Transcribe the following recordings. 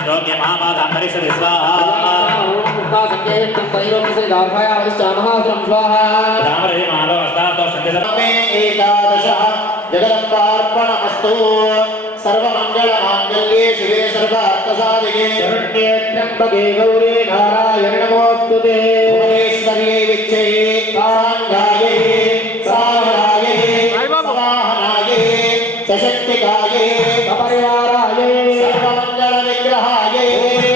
श्लोक्य महापादांतरिक्ष स्वाहा ओम संकेतं त्रैलोक्यस्य दार्घाय वरिष्ठामहासुरं स्वाहा रामरे मालो अस्तातो शक्तिसर्वे एकादश जगदम्बार्पणमस्तु सर्वमङ्गलमाङ्गल्ये शिवे सर्वार्थसाधिके शरण्ये त्र्यम्बके गौरी नारायणि नमोऽस्तुते महेश्वर्यै विच्चये काङ्गायै सावरायै समाहनायै सशक्तिकायै सपरिवारायै सर्वमङ्गलविग्रहायै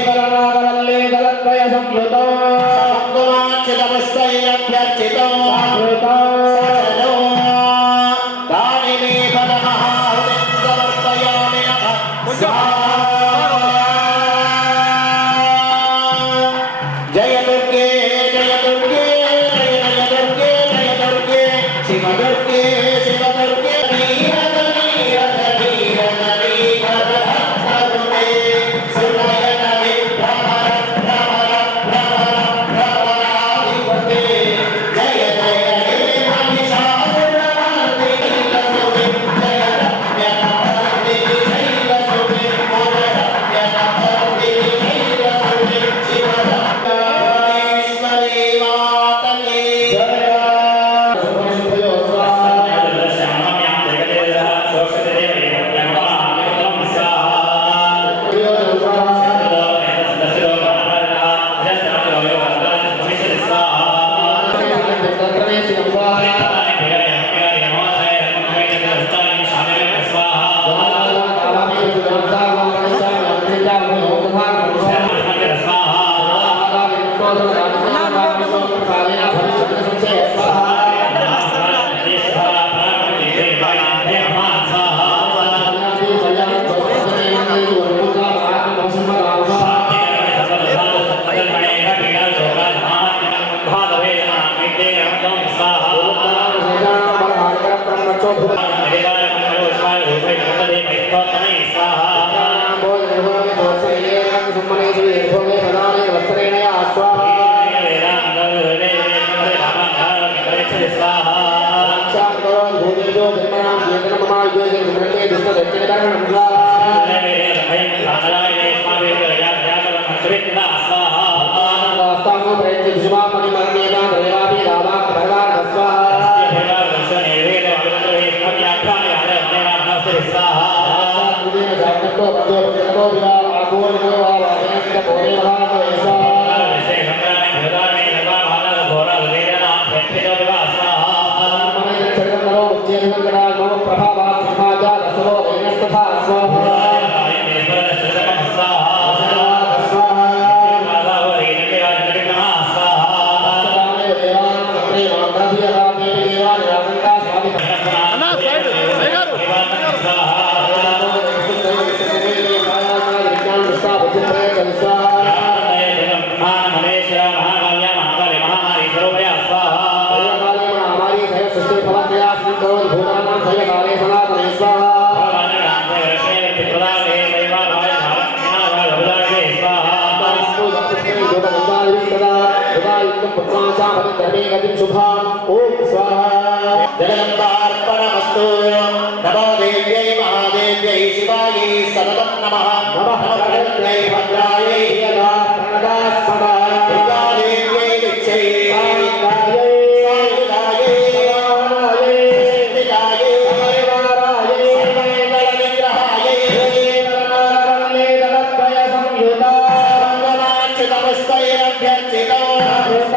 बलनागवल्ले दलत्रय संयुतो समग्रमाच्युतपुष्पैरभ्यर्चितो सचलो दानिमे फलमहाहुतिं समर्पयामि नमः जय दुर्गे जय दुर्गे जय दुर्गे जय दुर्गे शिव दुर्गे शिव दुर्गे जगदम्बार्पणमस्तु नमो देव्यै महादेव्यै शिवायै सततं नमः नमः भद्रै भद्रायै यदा प्रणदास्मदा दुर्गा देव्यै विच्चये कालिकायै सायुधायै समानायै शक्तिकायै परिवारायै सर्वमङ्गलविग्रहायै बलनागवल्ले दलत्रय संयुता सर्वमङ्गलाच्युतपुष्पैरभ्यर्चितो दुर्गा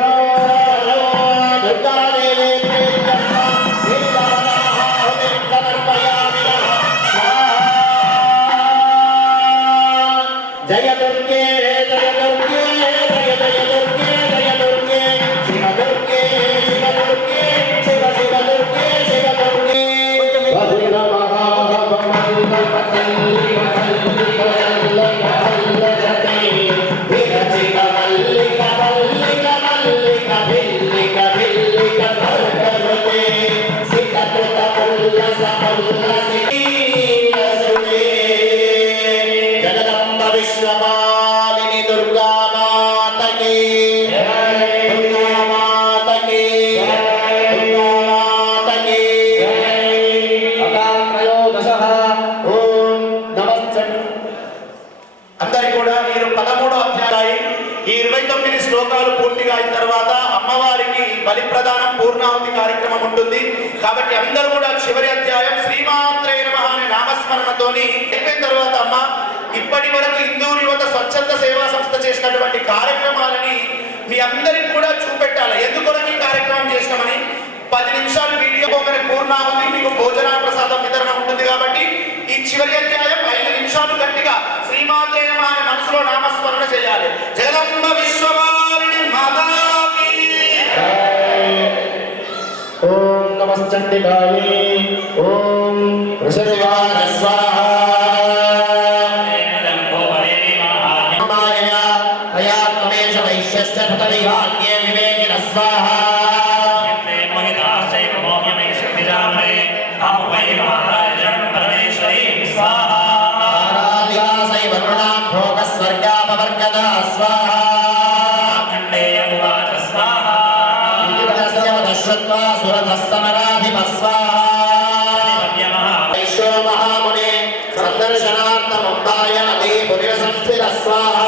देवी जय दुर्गे जय दुर्गे जय जय दुर्गे जय दुर्गे शिव दुर्गे शिव दुर्गे शिव शिव दुर्गे शिव दुर्गे वज्र महाभवमण्डलपति मल्लिका मल्लिका विरचिता मल्लिका मल्लिका मल्लिका भिल्लिका भिल्लिका भर्गवते सिकतुत उल्लस उल्लसिनी विश्वमालिनी दुर्गा माता की दुर्गा माता की दुर्गा माता की अकात्रयोदशः ओम नमः अंदर కూడా మీరు 13వ అధ్యాయం ఈ 29 శ్లోకాలు పూర్తిగా అయిన తర్వాత అమ్మవారికి బలి ప్రదానం పూర్ణాహుతి కార్యక్రమం ఉంటుంది. కాబట్టి అందరూ కూడా చివరి అధ్యాయం శ్రీమాత్రే నమః అనే నామస్మరణతోని అయిపోయిన తర్వాత అమ్మ ఇప్పటి వరకు హిందూరు యువత స్వచ్ఛంద సేవా సంస్థ చేసినటువంటి కార్యక్రమాలని మీ అందరికి కూడా చూపెట్టాలి. ఎందుకొరకు ఈ కార్యక్రమం చేసినామని 10 నిమిషాలు వీడియో పోగానే పూర్ణాహుతి మీకు భోజన ప్రసాదం వితరణ ఉంటుంది. కాబట్టి ఈ చివరి అధ్యాయం 5 నిమిషాలు గట్టిగా శ్రీమాత్రే నమః అనే మనసులో నామస్మరణ చేయాలి. జగదంబ విశ్వవారిణి మాతాకి ఓం నమశ్చండికాయే ఓం వృషభవాయ స్వాహా స్వాహా మహామునే సందర్శనార్థముంబాయ నదీ పుణ్య సంస్థిత స్వాహా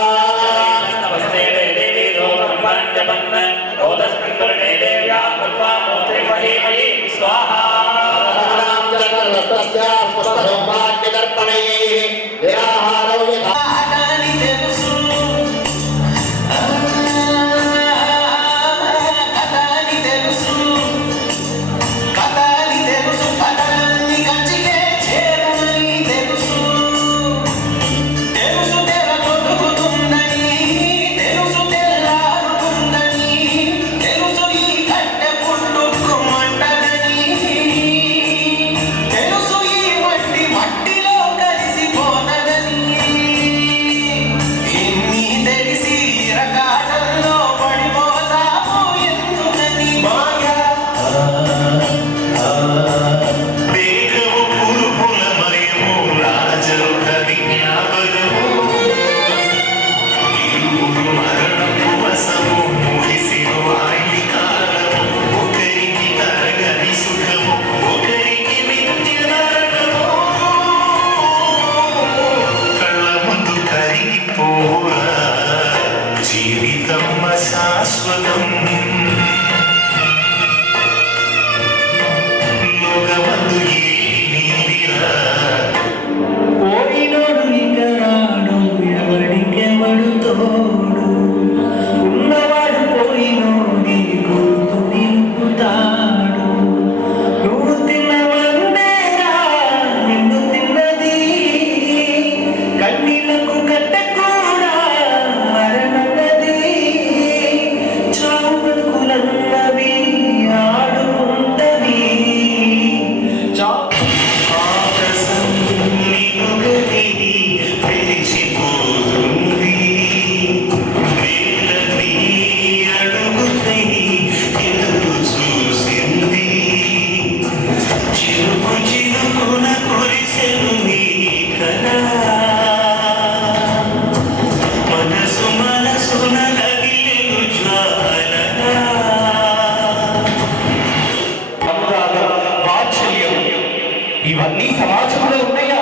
ఇవన్నీ సమాజంలో ఉన్నాయా?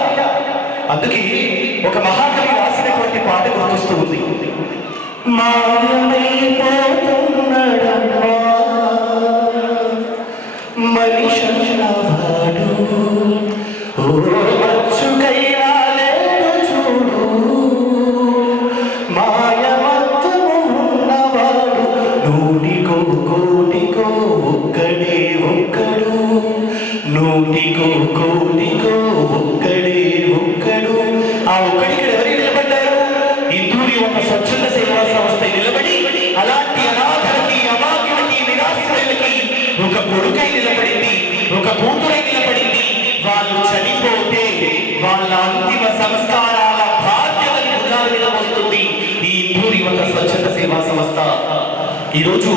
అందుకే ఒక మహాకవి రాసినటువంటి పాట గుర్తొస్తూ ఉంది. మాయమైపోతున్నాడమ్మా మనిషన్నవాడు మచ్చుకైనా లేదు చూడు మాయమత్తము ఉన్నవాడు నూటికో కోటికో ఒక్కడే ఒక్కడు నూటికో కోటికో ఒక్కడే ఒక్కడు. ఆ ఒక్కడికి ఎవరి నిలబడ్డారు? హిందూరి ఒక స్వచ్ఛంద సేవా సంస్థ నిలబడి అలాంటి అనాథలకి అమాయకులకి నిరాశ్రయులకి ఒక కొడుకై నిలబడింది, ఒక కూతురై నిలబడింది. వాళ్ళు చనిపోతే వాళ్ళ అంతిమ సంస్కారాల బాధ్యతని భుజాల మీద వస్తుంది ఈ హిందూరి ఒక స్వచ్ఛంద సేవా సంస్థ. ఈరోజు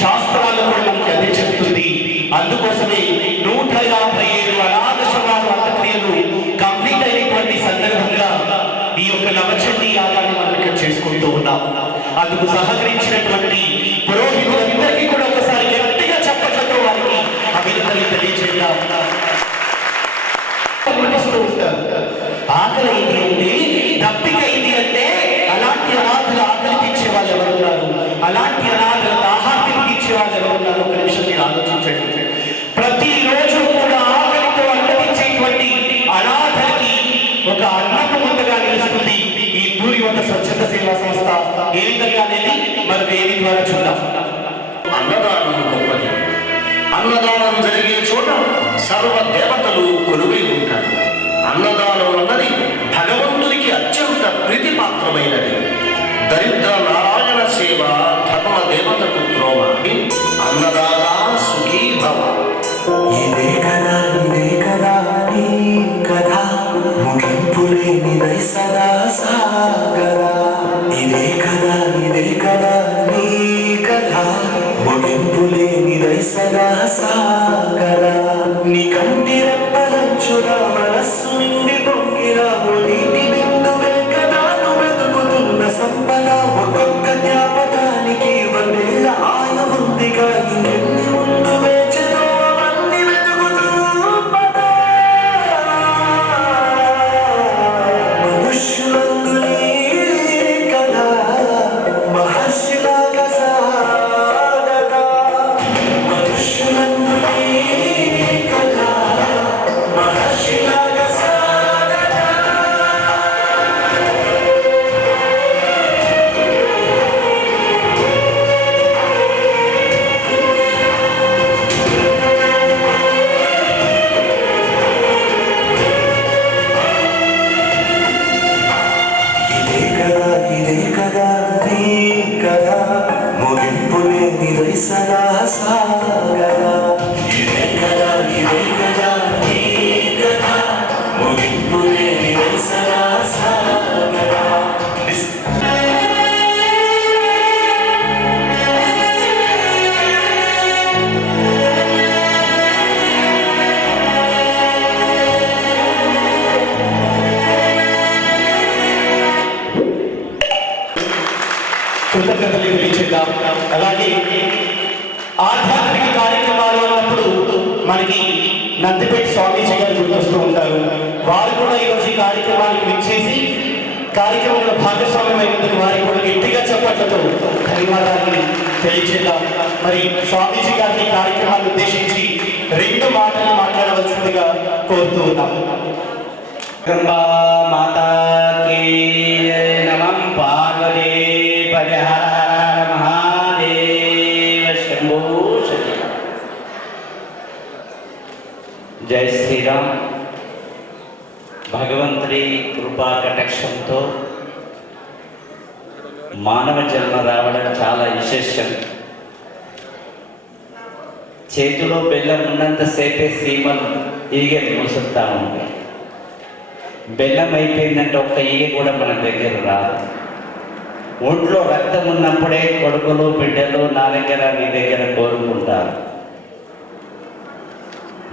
శాస్త్రాలు కూడా మనకి అదే చెప్తుంది. అందుకోసమే 157 అనాథ శవాలు అంత్యక్రియలు కంప్లీట్ అయినటువంటి సందర్భంగా ఈ యొక్క నవచండీ యాగాన్ని మనం ఇక్కడ చేసుకుంటూ ఉన్నాం. అందుకు సహకరించినటువంటి పురోహితులందరికీ కూడా ఒకసారి గట్టిగా చెప్పట్లతో వారికి అభినందనలు తెలియజేద్దాం. ఆకలి అయింది అంటే, దప్పికైంది అంటే అలాంటి అనాథల దాహాన్ని తీర్చే వాళ్ళు ఎవరు ఉన్నారు? ఒక నిమిషం మీరు ఆలోచించండి. ప్రతిరోజు కూడా ఆకలితో అనుభవించేటువంటి అనాథలకి ఒక అన్నపు ముద్దగా నిలుస్తుంది ఈ పూరివత స్వచ్ఛంద సేవా సంస్థ. ఏ విధంగా అనేది మన వేది ద్వారా చూద్దాం. అన్నదానం గొప్పది. అన్నదానం జరిగే చోట సర్వ దేవతలు కొలువై ఉంటారు. అన్నదానం అన్నది భగవంతునికి అత్యంత ప్రీతిపాత్రమైనది. దరిద్ర నారాయణ సేవ ధర్మ దేవతకు త్రోవ. అన్నదాత సుఖీ భవ. ఇదే కదా నీ కదా ముగింపు లేనిదై సదా సాగరా. ఇదే కదా నీ కదా ముగింపు లేనిదై సదా సాగరా. నీ కంటి రెప్పలంచురా మనస్సు నిండి పొంగిరా నీటి బిందువే కదా నువ్వు వెతుకుతున్న సంపద. ఒక్కొక్క జ్ఞాపకానికి వందేళ్ల ఆయువుందిగా ఇంకెన్ని ముందు వేచను అవన్నీ వెతుకుతూ పద. మనుష్యులందు నీ కథ మహర్షిలాగా సాగదా. మనుష్యులందు నీ కథ మహర్షిలాగా సాగదా. ఇదే కదా నీ కదా ముగింపు లేనిదై సదా సాగరా. ఇదే కదా నీ కదా ముగింపు లేనిదై సదా సాగరా. కృతజ్ఞతలు తెలియచేద్దాం. అలాగే ఆధ్యాత్మిక కార్యక్రమాలు అన్నప్పుడు మనకి నందిపేట స్వామీజీ గారు గుర్తొస్తూ ఉంటారు. వారు కూడా ఈరోజు ఈ కార్యక్రమానికి విచ్చేసి కార్యక్రమంలో భాగస్వామ్యమైనందుకు వారికి కూడా గట్టిగా చప్పట్లతో ధన్యవాదాన్ని తెలియచేద్దాం. మరి స్వామీజీ గారిని కార్యక్రమాన్ని ఉద్దేశించి 2 మాటలు మాట్లాడవలసిందిగా కోరుతూ ఉన్నాం. మాతా కీ నమః. పార్వతీ పరిహర మహాదేవ శంభో శంకర. జై శ్రీరామ్. భగవంతుడి కృపా కటాక్షంతో మానవ జన్మ రావడం చాలా విశేషం. చేతిలో బెల్లం ఉన్నంతసేపే సీమలు ఈగలు మూసుకుతా ఉంటాయి. బెల్లం అయిపోయిందంటే ఒక్క ఈగ కూడా మన దగ్గర రాదు. ఒంట్లో రక్తం ఉన్నప్పుడే కొడుకులు బిడ్డలు నా దగ్గర నీ దగ్గర కోరుకుంటారు.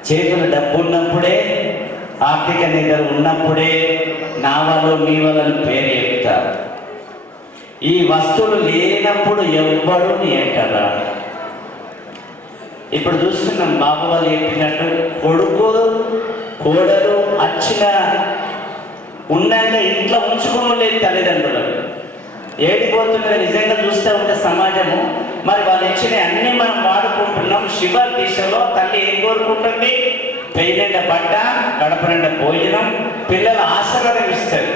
చేతులు డబ్బు ఉన్నప్పుడే ఆర్థిక నిధులు ఉన్నప్పుడే నా వాళ్ళు మీ వాళ్ళని పేరు చెప్తారు. ఈ వస్తువులు లేనప్పుడు ఎవ్వడు నీ అంటారా. ఇప్పుడు చూస్తున్నాం బాబు వాళ్ళు చెప్పినట్టు కొడుకు కోడలు వచ్చిన ఉన్నాక ఇంట్లో ఉంచుకోవడం లేదు తల్లిదండ్రులకు. ఏడిపోతున్నది నిజంగా చూస్తూ ఉంటే సమాజము. మరి వాళ్ళు ఇచ్చిన అన్ని మనం వాడుకుంటున్నాం. శివ దిశలో తల్లి ఏం కోరుకుంటుంది? పెయినిండ బట్ట, గడప నిండా భోజనం, పిల్లల ఆశీర్వాదం ఇస్తారు.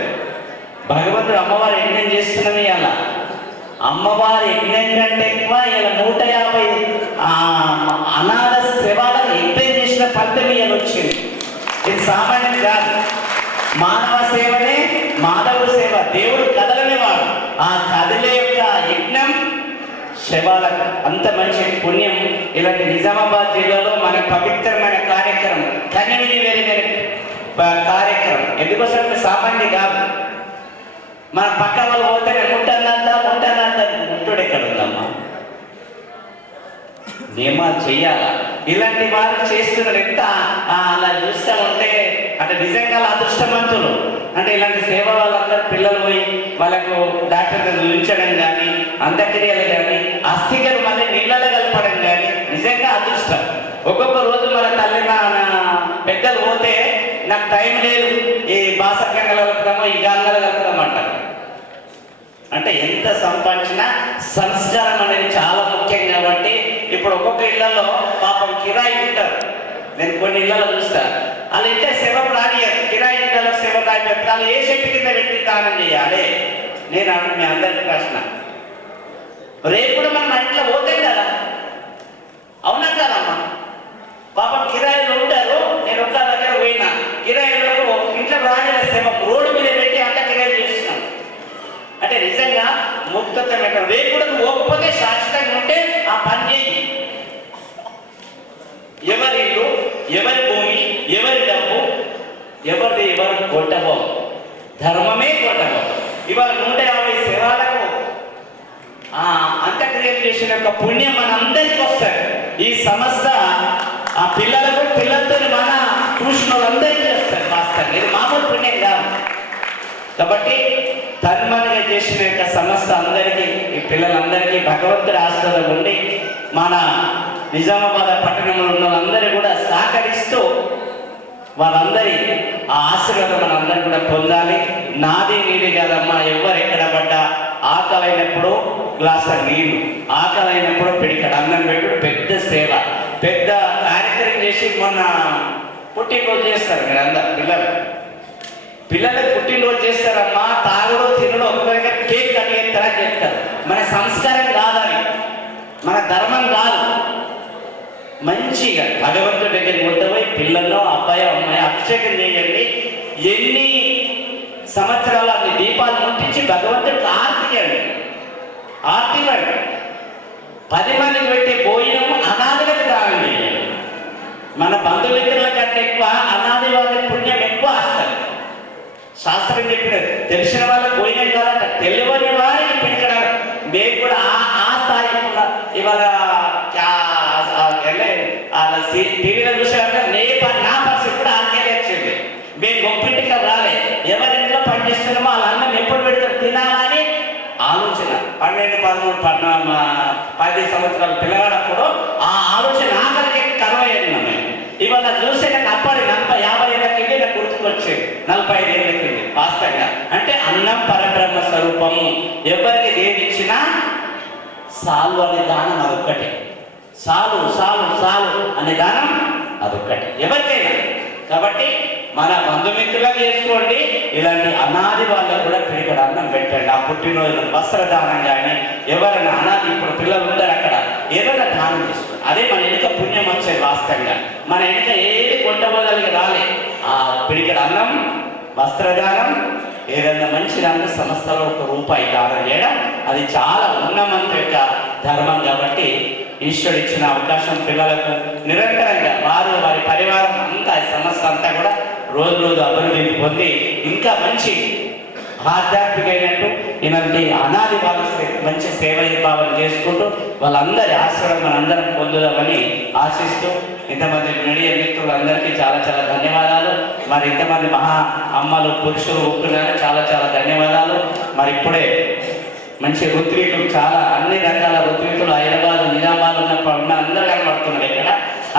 భగవంతుడు అమ్మవారు యజ్ఞం చేస్తున్నది. అలా అమ్మవారి యజ్ఞం కంటే ఎక్కువ ఇలా 150 అనాథ సేవలను యజ్ఞం చేసిన ఫలితం ఇలా వచ్చింది. ఇది సామాన్యం కాదు. మానవ సేవనే మాధవుడు సేవ. దేవుడు కదలనేవాడు. ఆ కదలే యొక్క యజ్ఞం శవాలకు అంత మంచి పుణ్యం. ఇలాంటి నిజామాబాద్ జిల్లాలో మన పవిత్రమైన కార్యక్రమం కనివిని వేరే కార్యక్రమం. ఎందుకోసం సామాన్య కాదు. మన పక్క వాళ్ళు పోతేనే ముట్టనంత ముట్టుడు ఎక్కడ ఉందమ్మా. నియమాలు చెయ్యాల. ఇలాంటి వారు చేస్తున్నారు. ఎంత అలా చూస్తూ ఉంటే అంటే నిజంగా అదృష్టవంతులు. అంటే ఇలాంటి సేవ వాళ్ళందరూ పిల్లలు పోయి వాళ్ళకు డాక్టర్ చూపించడం కానీ, అంత్యక్రియలు కానీ, అస్థికలు మళ్ళీ నీళ్ళలో కలపడం కానీ నిజంగా అదృష్టం. ఒక్కొక్క రోజు మన తల్లి పెద్దలు పోతే నాకు టైం లేదు, ఈ బాసకంగా కలుపుతామో ఈ గాంగలు కలుపుతామంటారు. అంటే ఎంత సంపాదించినా సంస్కారం అనేది ఇప్పుడు ఒక్కొక్క ఇళ్లలో పాపం కిరాయి ఉంటారు. నేను కొన్ని ఇళ్లలో చూస్తా, వాళ్ళు ఇంటే సేవకు రానియారు, కిరాయి ఇళ్లలో సేవకు రాని పెట్టాలి. ఏ చెట్టు కింద పెట్టి దానం చేయాలి? నేను మీ అందరికి ప్రశ్న. రేపు కూడా మనం ఇంట్లో పోతాం కదా, అవునా కదమ్మా? పాపం కిరాయిలు ఉంటారు. నేను ఒక్క దగ్గర పోయినా, కిరాయిలకు ఇంట్లో రాని సేవ రోడ్డు మీద పెట్టి అంత కిరాయి చేస్తున్నాం అంటే నిజంగా ముక్తత్వం ఎక్కడ? రేపు కూడా నువ్వు పోకపోతే శాశ్వతంగా ఉంటే ఆ పని చేయి. ఎవరి ఇల్లు, ఎవరి భూమి, ఎవరి డబ్బు, ఎవరిది ఎవరు కొట్టబో, ధర్మమే కొట్టబో. ఇవాళ 150 సేవలకు అంత్యక్రియలు చేసిన యొక్క పుణ్యం మనందరికీ వస్తుంది. ఈ సంస్థ ఆ పిల్లలకు, పిల్లలతో మన చూసిన వాళ్ళందరికీ వస్తారు. వాస్తవంగా ఇది మామూలు పుణ్యం కాదు. కాబట్టి తన్మనిగా చేసిన యొక్క సంస్థ అందరికీ, ఈ పిల్లలందరికీ భగవంతుడి ఆశీర్వాదం ఉండి మన నిజామాబాద్ పట్టణంలో ఉన్న వాళ్ళందరూ కూడా సహకరిస్తూ వాళ్ళందరి ఆ ఆశీర్వాదం మనందరూ కూడా పొందాలి. నాది నీది కాదమ్మా, ఎవరు ఎక్కడ పడ్డా ఆకలైనప్పుడు గ్లాసు నీళ్లు, ఆకలైనప్పుడు పిడికడ అన్నం పెట్టుడు పెద్ద సేవ, పెద్ద కార్యక్రమం చేసి మొన్న పుట్టినరోజు చేస్తారు. మీరు అందరు పిల్లలకు పుట్టినరోజు చేస్తారమ్మా, తాగుడు తినడు ఒక్క దగ్గర కేక్ కట్ చేస్తారని చెప్తారు. మన సంస్కారం కాదని, మన ధర్మం కాదు. మంచిగా భగవంతుడి దగ్గరికి పోయి పిల్లల్లో అబ్బాయి అమ్మాయి అభిషేకం చేయండి. ఎన్ని సంవత్సరాలు అన్ని దీపాలు ముట్టించి భగవంతుడికి ఆర్తి ఇవ్వండి. 10 మందికి పెట్టే భోజనం అనాథులకు దానం చేయాలి. మన బంధుమిత్రుల కంటే ఎక్కువ అనాథి వాళ్ళకి పుణ్యం ఎక్కువ వస్తుంది. శాస్త్రం చెప్పినది. తెలిసిన వాళ్ళకి భోజనం కాదంట, తెలియని వారికి పెంచడం. మేము కూడా ఆ స్థాయి ఇవాళ టీవీలో చూసాక నా పరిస్థితి కూడా ఆర్కేలే వచ్చింది. మేము గొప్పింటికి రాలే, ఎవరింట్లో పనిచేస్తున్నామో వాళ్ళ అన్నం ఎప్పుడు పెడతారు తినాలని ఆలోచన. 12, 13, 10 సంవత్సరాల పిల్లగాడప్పుడు ఆ ఆలోచన ఆకలికి కరువయ్యాను మేము. ఇవాళ చూసే నాకు అప్పటి 40-50 ఏళ్ళ కింద నాకు గుర్తుకొచ్చేది. 45 ఏళ్ళ కింద వాస్తవంగా. అంటే అన్నం పరబ్రహ్మ స్వరూపము. ఎవరికి ఏది ఇచ్చినా సాలు అనే దానం అదొక్కటే. సాలు సాలు సాలు అనే దానం అదొక్కటి ఎవరికైనా. కాబట్టి మన బంధుమిత్రులుగా చేసుకోండి, ఇలాంటి అనాది వాళ్ళకు కూడా పిడికడ అన్నం పెట్టండి. ఆ పుట్టినరోజు వస్త్రదానం కానీ, ఎవరైనా అనాది ఇప్పుడు పిల్లలు ఉంటారు అక్కడ ఏదైనా దానం చేసుకోండి. అదే మన వెనుక పుణ్యం వచ్చేది. వాస్తవంగా మన వెనుక ఏది కొట్టబోదలికి రాలే. ఆ పిడికడ అన్నం, వస్త్రదానం, ఏదైనా మంచి దాన్ని సంస్థలో 1 రూపాయి దానం చేయడం అది చాలా ఉన్నమంత యొక్క ధర్మం. కాబట్టి ఈశ్వరుడు ఇచ్చిన అవకాశం పిల్లలకు నిరంతరంగా వారు వారి పరివారం అంతా సంస్థ అంతా కూడా రోజు రోజు అభివృద్ధి పొంది ఇంకా మంచి ఆధ్యాత్మికమైనట్టు ఇలాంటి అనాది వాళ్ళ మంచి సేవ భావన చేసుకుంటూ వాళ్ళందరి ఆశీర్వాదం మనందరం పొందుదామని ఆశిస్తూ ఇంతమంది మీడియా మిత్రులందరికీ చాలా చాలా ధన్యవాదాలు. మరి ఇంతమంది మహా అమ్మలు, పురుషులు, ఒప్పుకున్నారు చాలా చాలా ధన్యవాదాలు. మరి ఇప్పుడే మంచి ఋత్వికులు, చాలా అన్ని రకాల ఋత్వికులు హైదరాబాద్, నిజామాబాద్ ఉన్న అందరూ కనబడుతున్నారు ఇక్కడ.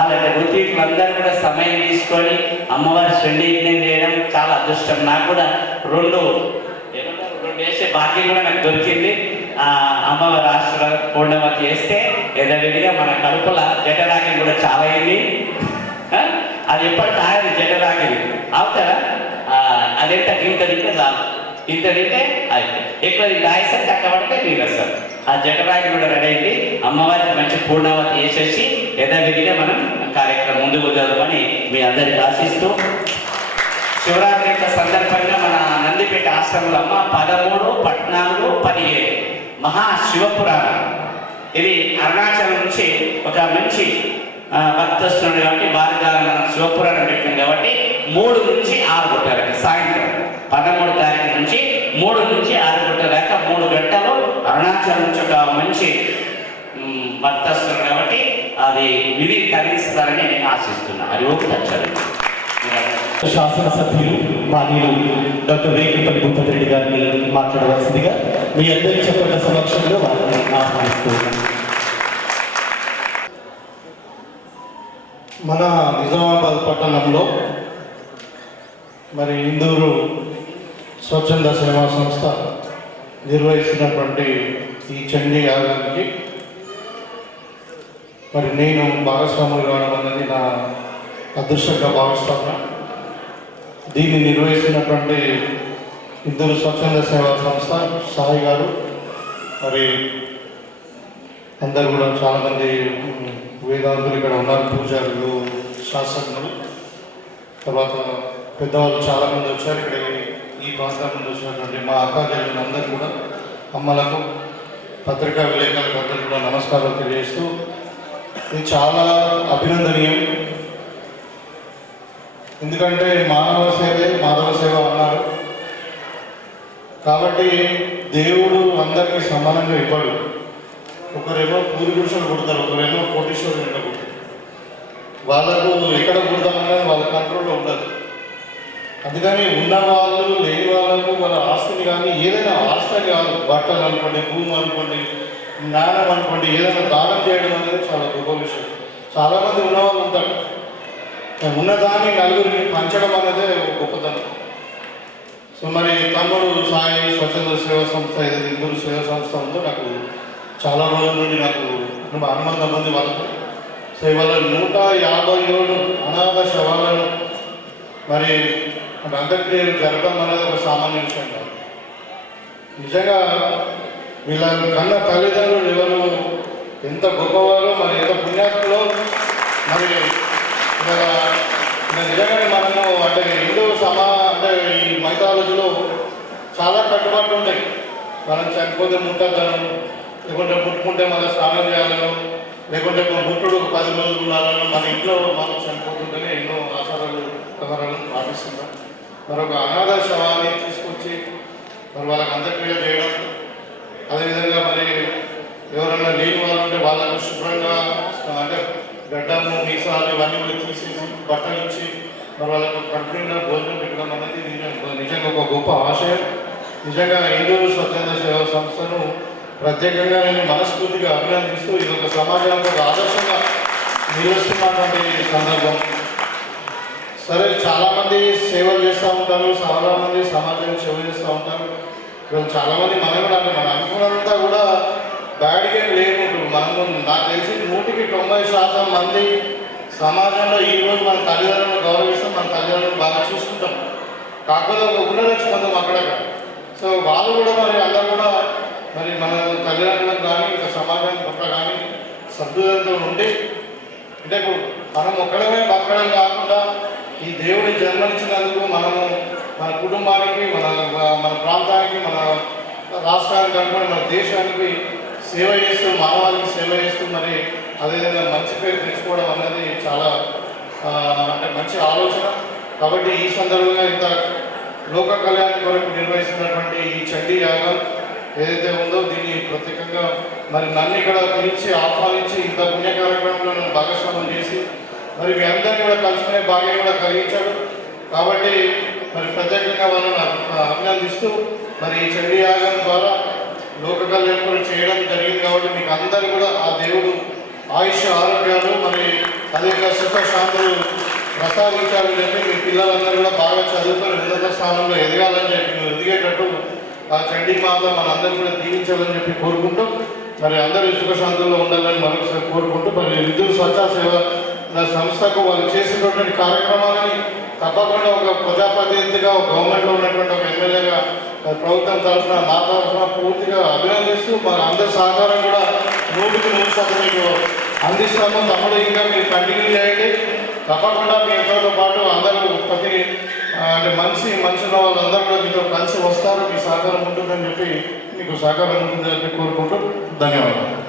అలాంటి ఋత్వికులు అందరూ కూడా సమయం తీసుకొని అమ్మవారి శ్రేణీయజ్ఞం చేయడం చాలా అదృష్టం. నాకు కూడా 2 వేసే భాగ్యం కూడా నాకు దొరికింది. అమ్మవారి ఆశీర్వాదం పూర్ణవతి చేస్తే యథావిధిగా మన కడుపుల జఠరాగి కూడా చాలా అయింది. అది ఎప్పటికీ ఆయన జఠరాగిది అవుతారా? అదెంత ఇంత తింటే చాలు, ఇంత తింటే అయిపోయి ఎక్కువ రాయిస్తే తక్కబడితే మీరు వస్తారు. ఆ జఠరాగి కూడా రెడీ అయింది. అమ్మవారికి మంచి పూర్ణవతి వేసేసి యథావిధిగా మనం కార్యక్రమం ముందుకు జరగమని మీ అందరికి ఆశిస్తూ, శివరాత్రి యొక్క సందర్భంగా మన నందిపేట ఆశ్రమంలో అమ్మ 13, 14, 17 మహాశివపురాణం. ఇది అరుణాచలం నుంచి ఒక మంచి భక్తి వస్తున్నాడు కాబట్టి వారి ద్వారా మనం శివపురాణం పెట్టినాం కాబట్టి 3 నుంచి 6 గంటలకు సాయంత్రం 13 తారీఖు నుంచి 3 నుంచి 6 గంటల దాకా 3 గంటలు అరుణాచలం నుంచి ఒక మంచి భక్తి వస్తున్నాడు కాబట్టి అది విధి తరించాలని నేను ఆశిస్తున్నాను. అది ఒక తచ్చలేదు. శాసనసభ్యులు మానీయులు డాక్టర్ వేకిపల్లి భూపతిరెడ్డి గారిని మాట్లాడవలసిందిగా మీ అందరి చెప్పిన సమక్షంలో వారిని ఆహ్వానిస్తున్నాను. మన నిజామాబాద్ పట్టణంలో మరి ఇందూరు స్వచ్ఛంద సేవా సంస్థ నిర్వహిస్తున్నటువంటి ఈ చండీ యాగానికి మరి నేను భాగస్వాములు కావడం అన్నది నా అదృష్టంగా భావిస్తాను. దీన్ని నిర్వహిస్తున్నటువంటి ఇందూరు స్వచ్ఛంద సేవా సంస్థ సాయి గారు, మరి అందరు కూడా చాలామంది వేదాంతులు ఇక్కడ ఉన్నారు, పూజారులు, శాస్త్రజ్ఞులు, తర్వాత పెద్దవాళ్ళు చాలామంది వచ్చారు. ఇక్కడ ఈ ప్రాంతం నుండి వచ్చినటువంటి మా అక్కాచెల్లెలు అందరూ కూడా, అమ్మలకు, పత్రికా విలేకరులకు అందరూ కూడా నమస్కారాలు తెలియజేస్తూ, ఇది చాలా అభినందనీయం. ఎందుకంటే మానవ సేవే మాధవ సేవ అన్నారు కాబట్టి దేవుడు అందరికీ సమానంగా ఇవ్వడు. ఒకరేమో పూరి పురుషులు పుడతారు, ఒకరేమో కోటీశ్వరులు ఉండకూడదు. వాళ్ళకు ఎక్కడ పుడతామనేది వాళ్ళ కంట్రోల్లో ఉండదు. అందుకని ఉన్నవాళ్ళు లేని వాళ్ళకు వాళ్ళ ఆస్తిని కానీ ఏదైనా ఆస్తి కాదు, బట్టలు అనుకోండి, భూమి అనుకోండి, జ్ఞానం అనుకోండి, ఏదైనా దానం చేయడం అనేది చాలా గొప్ప విషయం. చాలామంది ఉన్నవాళ్ళు ఉంటారు, ఉన్నదాన్ని నలుగురికి పంచడం అనేది ఒక గొప్పతనం. సో మరి తమ్ముడు సాయి స్వచ్ఛంద సేవా సంస్థ ఏదైతే ఇందూరు సేవా సంస్థ ఉందో నాకు చాలా రోజుల నుండి నాకు అనుబంధం ఉంది వాళ్ళతో. సో ఇవాళ 157 అనాథ శవాలను మరి అంత్యక్రియలు జరగడం అనేది ఒక సామాన్య విషయం కాదు. నిజంగా వీళ్ళ కన్న తల్లిదండ్రులు ఎవరు ఎంత గొప్పవారో, మరి ఎంత పుణ్యాత్తులో, మరి నిజంగానే మనము అంటే హిందూ అంటే ఈ మైథాలజీలో చాలా కట్టుబాట్లు ఉంటాయి. మనం చనిపోతే ముట్టద్దను, లేకుంటే ముట్టుకుంటే మనం స్నానం చేయాలను, లేకుంటే ముట్టుడు 10 రోజులు ఉండాలను, మన ఇంట్లో మనం చనిపోతుంటేనే ఎన్నో ఆచారాలు వ్యవహారాలను పాటిస్తున్నాం. మరొక అనాథ శవాన్ని తీసుకొచ్చి మరి వాళ్ళకి అంత్యక్రియ చేయడం, అదేవిధంగా మరి ఎవరైనా లేని వాళ్ళు ఉంటే వాళ్ళకు శుభ్రంగా అంటే గడ్డము, మీసాలు ఇవన్నీ కూడా తీసేసి బట్టలు ఇచ్చి మరి వాళ్ళకు కంటిన్యూగా భోజనం పెట్టడం అనేది నిజంగా ఒక గొప్ప ఆశయం. నిజంగా ఇందూరు స్వచ్ఛంద సేవా సంస్థను ప్రత్యేకంగా నేను మనస్ఫూర్తిగా అభినందిస్తూ, ఇది ఒక సమాజానికి ఒక ఆదర్శంగా నిర్వహిస్తున్నటువంటి సందర్భం. సరే, చాలామంది సేవలు చేస్తూ ఉంటారు, చాలామంది సమాజానికి సేవ చేస్తూ ఉంటారు. చాలామంది మనం కూడా అంటే మన అనుకున్నంతా కూడా బ్యాడ్గా లేకుంటారు. మనము నాకు తెలిసి 100% మంది సమాజంలో ఈరోజు మన తల్లిదండ్రులను గౌరవిస్తాం, మన తల్లిదండ్రులను బాగా చూసుకుంటాం. కాకపోతే ఒక ఉండవచ్చు కొంచెం అక్కడక్కడ. సో వాళ్ళు కూడా మరి అందరూ కూడా మరి మన తల్లిదండ్రులకు కానీ ఇంకా సమాజానికి పట్ల కానీ సభ్యులతో ఉండి, అంటే మనం ఒక్కడమే బతకడం కాకుండా ఈ దేవుడి జన్మనిచ్చినందుకు మనము మన కుటుంబానికి, మన ప్రాంతానికి, మన రాష్ట్రానికి అనుకుని మన దేశానికి సేవ చేస్తూ, మానవాళికి సేవ చేస్తూ, మరి అదేవిధంగా మంచి పేరు తెచ్చుకోవడం అనేది చాలా అంటే మంచి ఆలోచన. కాబట్టి ఈ సందర్భంగా ఇంత లోక కళ్యాణం కొరకు నిర్వహిస్తున్నటువంటి ఈ చండీ యాగం ఏదైతే ఉందో దీన్ని ప్రత్యేకంగా మరి నన్ను ఇక్కడ పిలిచి ఆహ్వానించి ఇంత పుణ్య కార్యక్రమంలో నన్ను భాగస్వామ్యం చేసి మరి మీ అందరినీ కూడా కలుసుకునే భాగ్యం కూడా కలిగించాడు. కాబట్టి మరి ప్రత్యేకంగా వాళ్ళని అభినందిస్తూ మరి ఈ చండీ యాగం ద్వారా లోక కళ్యాణం కూడా చేయడం జరిగింది. కాబట్టి మీకు అందరూ కూడా ఆ దేవుడు ఆయుష్ ఆరోగ్యాలు మరి అదే సుఖ శాంతులు ప్రసాదించాలని చెప్పి మీ పిల్లలందరూ కూడా బాగా చదువుకొని ఉన్నత స్థానంలో ఎదగాలని చెప్పి ఎదిగేటట్టు ఆ చండీ మాత మనందరూ కూడా దీవించాలని చెప్పి కోరుకుంటూ మరి అందరూ సుఖశాంతుల్లో ఉండాలని మరొకసారి కోరుకుంటూ మరి ఇందూరు స్వచ్ఛ సేవ సంస్థకు వాళ్ళు చేసినటువంటి కార్యక్రమాలని తప్పకుండా ఒక ప్రజాప్రతినిధిగా, ఒక గవర్నమెంట్లో ఉన్నటువంటి ఒక ఎమ్మెల్యేగా ప్రభుత్వం తరఫున నా తరఫున పూర్తిగా అభినందిస్తూ మరి అందరి సహకారం కూడా 100% మీకు అందిస్తాము. తమ్ముడు ఇంకా మీరు కంటిన్యూ చేయండి. తప్పకుండా మీతో పాటు అందరూ ప్రతి అంటే మనుషుల వాళ్ళందరూ కూడా మీతో కలిసి వస్తారు. మీ సహకారం ఉంటుందని చెప్పి మీకు సహకారం ఉంటుందని చెప్పి కోరుకుంటూ ధన్యవాదాలు.